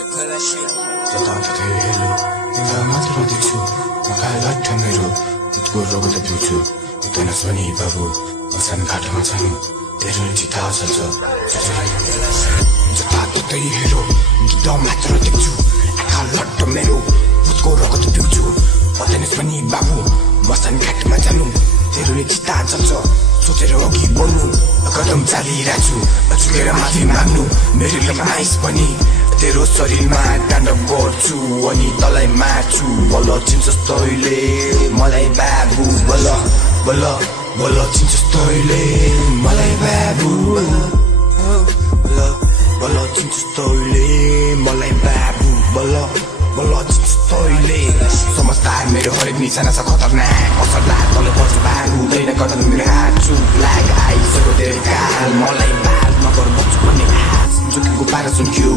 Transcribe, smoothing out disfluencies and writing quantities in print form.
जताततै हेलो तिमीलाई मात्र देख्छु नखाए लट्ठ मेरो दुधको रोग त पिउँछु उतनस् पनि बाबु मसान घाटोमा छन् तेरो चिता चल्छ जताततै हेलो तिमीलाई मात्र देख्छु नखाए लट्ठ मेरो दुधको रोग त पिउँछु उतनस् पनि बाबु मसान घाटोमा जानु तेरो चिता चल्छ सोचेर अघि बढ्नु कदम चालिरहेछु झुकेर माथि माग्नु मेरो लमाइस पनि तेरो शरीरमा ताण्डव गर्छु अनि तँलाई मार्छु बल्ल चिन्छस् तैँले मलाई बाबु बल्ल बल्ल बल्ल चिन्छस् तैँले मलाई बाबु बल्ल बल्ल चिन्छस् तैँले मलाई बाबु बल्ल बल्ल चिन्छस् तैँले समझदार मेरो हरेक निशाना छ खतरनाक असर लाग तँलाई पर्छ भाग हुँदैन कदम मेरो हात चुप लाग आइसक्यो तेरो काल मलाई बाल नगर बच्छु भन्ने आश झुकेको पारा सुन्क्यो